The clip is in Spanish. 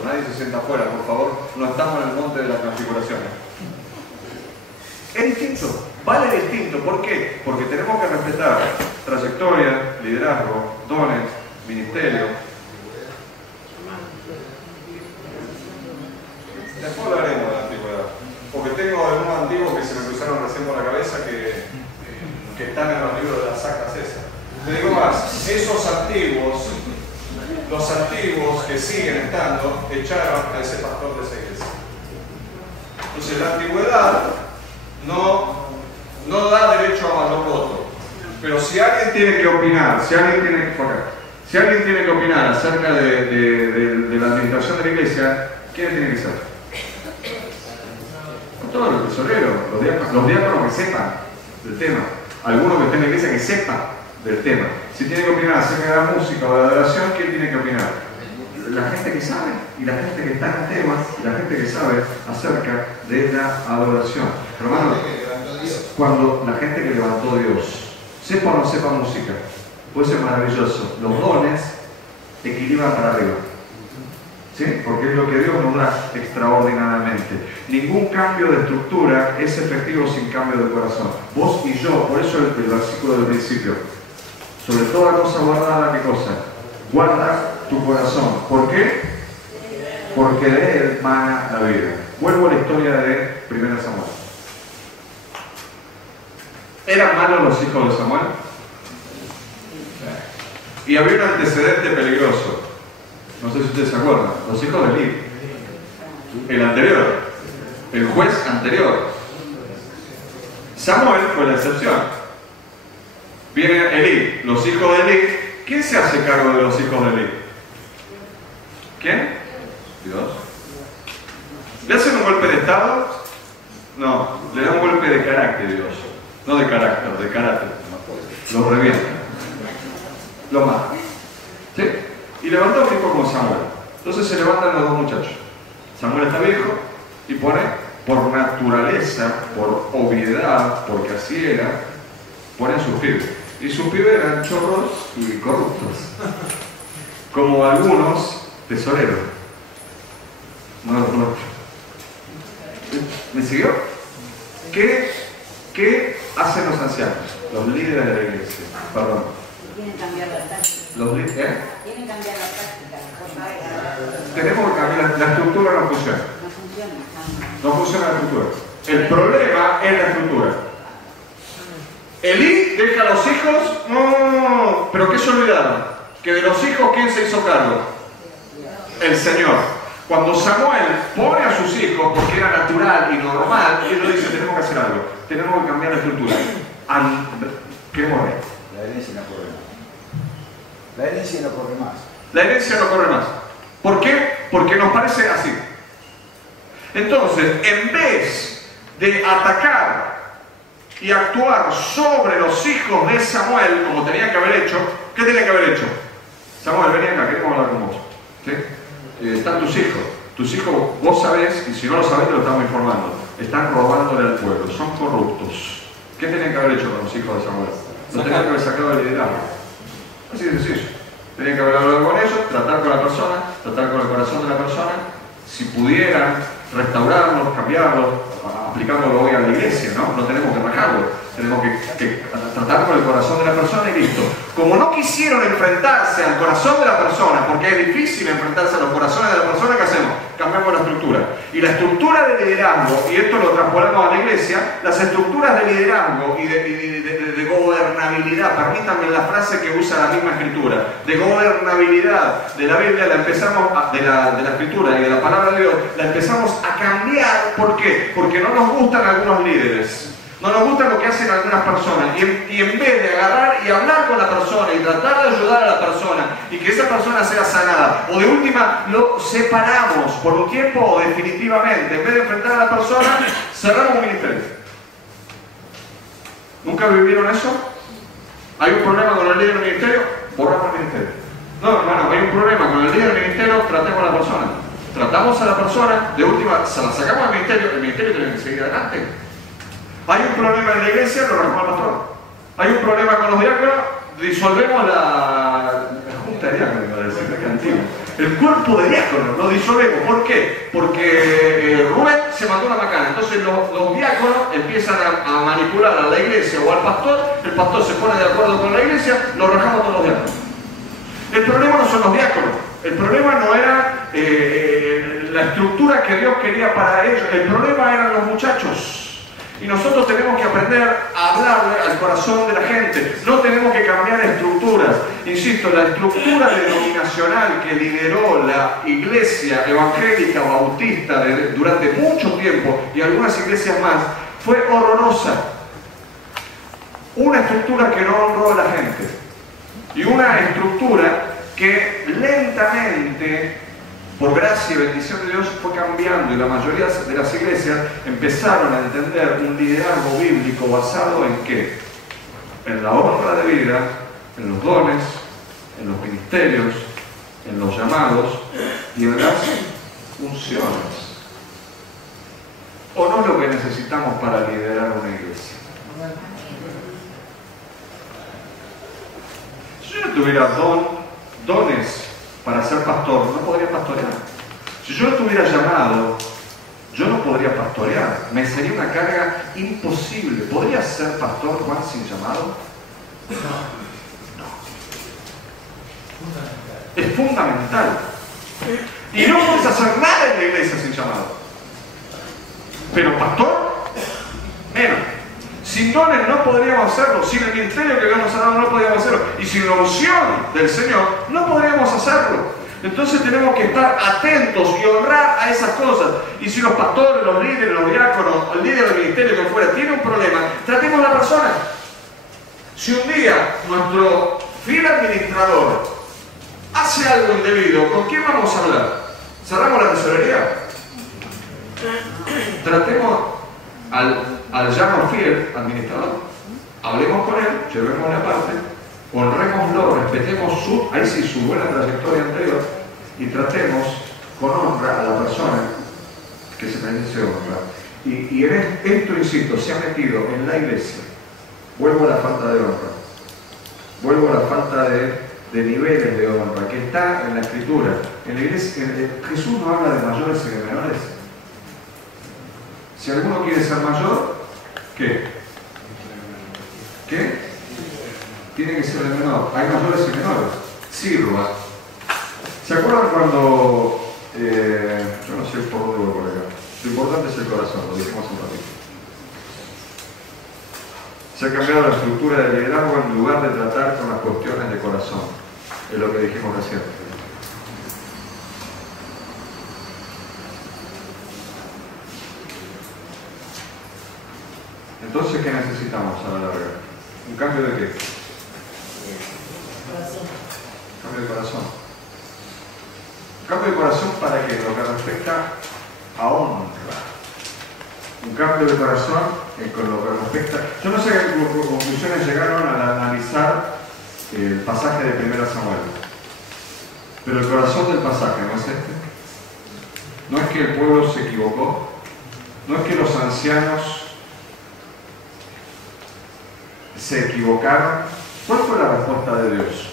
respetuoso, nadie se sienta afuera, por favor, no estamos en el monte de las configuraciones. Es distinto, vale distinto. ¿Por qué? Porque tenemos que respetar trayectoria, liderazgo, dones, ministerio. Después hablaremos de la antigüedad, porque tengo algunos antiguos que se me cruzaron recién por la cabeza que están en los libros de las actas esas. Te digo más, esos antiguos, los antiguos que siguen estando, echaron a ese pastor de esa iglesia. Entonces la antigüedad no da derecho a valor voto. Pero si alguien tiene que opinar, si alguien tiene que opinar acerca de la administración de la iglesia, ¿quién tiene que ser? Todos los tesoreros, los diáconos que sepan del tema, algunos que estén en la iglesia que sepan del tema. Si tiene que opinar acerca de la música o de la adoración, ¿quién tiene que opinar? La gente que sabe, y la gente que está en temas, y la gente que sabe acerca de la adoración. Hermano, cuando la gente que levantó Dios, sepa o no sepa música, puede ser maravilloso. Los dones equilibran para arriba. ¿Sí? Porque es lo que Dios nos da extraordinariamente. Ningún cambio de estructura es efectivo sin cambio de corazón. Vos y yo, por eso el versículo del principio. Sobre toda cosa guardada, ¿qué cosa? Guarda tu corazón. ¿Por qué? Porque de él mana la vida. Vuelvo a la historia de 1 Samuel. ¿Eran malos los hijos de Samuel? Y había un antecedente peligroso. No sé si ustedes se acuerdan. Los hijos de Elí. El anterior. El juez anterior. Samuel fue la excepción. Viene Elí. Los hijos de Elí. ¿Quién se hace cargo de los hijos de Elí? ¿Quién? Dios. ¿Le hacen un golpe de estado? No. Le da un golpe de carácter Dios. No de carácter, de carácter. Los revienta. Lo mata. ¿Sí? Y levantó a un hijo como Samuel. Entonces se levantan los dos muchachos. Samuel está viejo y pone, por naturaleza, por obviedad, porque así era, pone a sus pibes. Y sus pibes eran chorros y corruptos. Como algunos tesoreros. ¿Me siguió? ¿Qué hacen los ancianos? Los líderes de la iglesia. Perdón. Tienen que cambiar la táctica. Tienen que cambiar la táctica. Tenemos que cambiar. La estructura no funciona. No funciona la estructura. El problema es la estructura. Elí deja a los hijos. No, pero ¿qué se olvidaron? Que de los hijos, ¿quién se hizo cargo? El Señor. Cuando Samuel pone a sus hijos, porque era natural y normal, él le dice, tenemos que hacer algo. Tenemos que cambiar la estructura. ¿Qué muere? La herencia no corre más. La herencia no corre más. La herencia no corre más. ¿Por qué? Porque nos parece así. Entonces, en vez de atacar y actuar sobre los hijos de Samuel, como tenía que haber hecho, ¿qué tenía que haber hecho? Samuel, vení acá, queremos hablar con vos. ¿Sí? Están tus hijos. Tus hijos, vos sabés, y si no lo sabés, te lo estamos informando. Están robándole al pueblo, son corruptos. ¿Qué tenían que haber hecho con los hijos de Samuel? No tenían que haber sacado el liderazgo. Así de sencillo. Tenían que haber hablado con ellos, tratar con la persona, tratar con el corazón de la persona. Si pudieran restaurarlos, cambiarlos, aplicándolo hoy a la iglesia, ¿no? No tenemos que rajarlo. Tenemos que tratar con el corazón de la persona y listo. Como no quisieron enfrentarse al corazón de la persona, porque es difícil enfrentarse a los corazones de la persona, ¿qué hacemos? Cambiamos la estructura. Y la estructura de liderazgo, y esto lo traspolamos a la iglesia, las estructuras de liderazgo y de gobernabilidad, permítanme la frase que usa la misma escritura, de gobernabilidad de la Biblia, la empezamos de la escritura y de la palabra de Dios, la empezamos a cambiar. ¿Por qué? Porque no nos gustan algunos líderes. No nos gusta lo que hacen algunas personas y en vez de agarrar y hablar con la persona y tratar de ayudar a la persona y que esa persona sea sanada, o de última lo separamos por un tiempo o definitivamente, en vez de enfrentar a la persona, cerramos un ministerio. ¿Nunca vivieron eso? ¿Hay un problema con el líder del ministerio? Borramos el ministerio. No, hermano, hay un problema con el líder del ministerio, tratemos a la persona. Tratamos a la persona, de última, se la sacamos del ministerio, el ministerio tiene que seguir adelante. Hay un problema en la iglesia, lo arreglamos al pastor. Hay un problema con los diáconos, disolvemos la junta de diáconos, iba a decir, que antiguo. El cuerpo de diácono lo disolvemos. ¿Por qué? Porque Rubén se mandó una macana. Entonces los diáconos empiezan a manipular a la iglesia o al pastor. El pastor se pone de acuerdo con la iglesia, lo rajamos todos los diáconos. El problema no son los diáconos. El problema no era la estructura que Dios quería para ellos. El problema eran los muchachos. Y nosotros tenemos que aprender a hablarle al corazón de la gente. No tenemos que cambiar estructuras. Insisto, la estructura denominacional que lideró la iglesia evangélica bautista durante mucho tiempo, y algunas iglesias más, fue horrorosa. Una estructura que no honró a la gente. Y una estructura que lentamente, por gracia y bendición de Dios, fue cambiando, y la mayoría de las iglesias empezaron a entender un liderazgo bíblico basado en ¿qué? En la honra de vida, en los dones, en los ministerios, en los llamados y en las funciones. ¿O no es lo que necesitamos para liderar una iglesia? Si yo no tuviera dones para ser pastor, no podría pastorear. Si yo no tuviera llamado, yo no podría pastorear. Me sería una carga imposible. ¿Podría ser pastor, Juan, sin llamado? No. Es fundamental. Y no puedes hacer nada en la iglesia sin llamado. Pero pastor, menos. Sin dones no podríamos hacerlo. Sin el ministerio que Dios nos ha dado no podríamos hacerlo. Y sin la unción del Señor no podríamos hacerlo. Entonces tenemos que estar atentos y honrar a esas cosas. Y si los pastores, los líderes, los diáconos, el líder del ministerio que fuera tiene un problema, tratemos a la persona. Si un día nuestro fiel administrador hace algo indebido, ¿con quién vamos a hablar? ¿Cerramos la tesorería? Tratemos al llano fiel administrador, hablemos con él, llevémosle aparte, honrémoslo, respetemos su buena trayectoria anterior y tratemos con honra a la persona que se merece honra. Y en esto, insisto, se ha metido en la iglesia. Vuelvo a la falta de honra, vuelvo a la falta de niveles de honra que está en la Escritura. En la iglesia, Jesús no habla de mayores y de menores. Si alguno quiere ser mayor, ¿qué? ¿Qué? Tiene que ser el menor. Hay mayores y menores. Sirva. ¿Se acuerdan cuando... yo no sé por dónde voy por acá. Lo importante es el corazón, lo dijimos un ratito. Se ha cambiado la estructura del liderazgo en lugar de tratar con las cuestiones de corazón. Es lo que dijimos recién. Entonces, ¿qué necesitamos a la larga? ¿Un cambio de qué? Cambio de corazón. Cambio de corazón para que lo que respecta a honra. Un cambio de corazón con lo que respecta... Yo no sé a qué conclusiones llegaron al analizar el pasaje de 1 Samuel. Pero el corazón del pasaje, ¿no es este? No es que el pueblo se equivocó. No es que los ancianos se equivocaron. ¿Cuál fue la respuesta de Dios?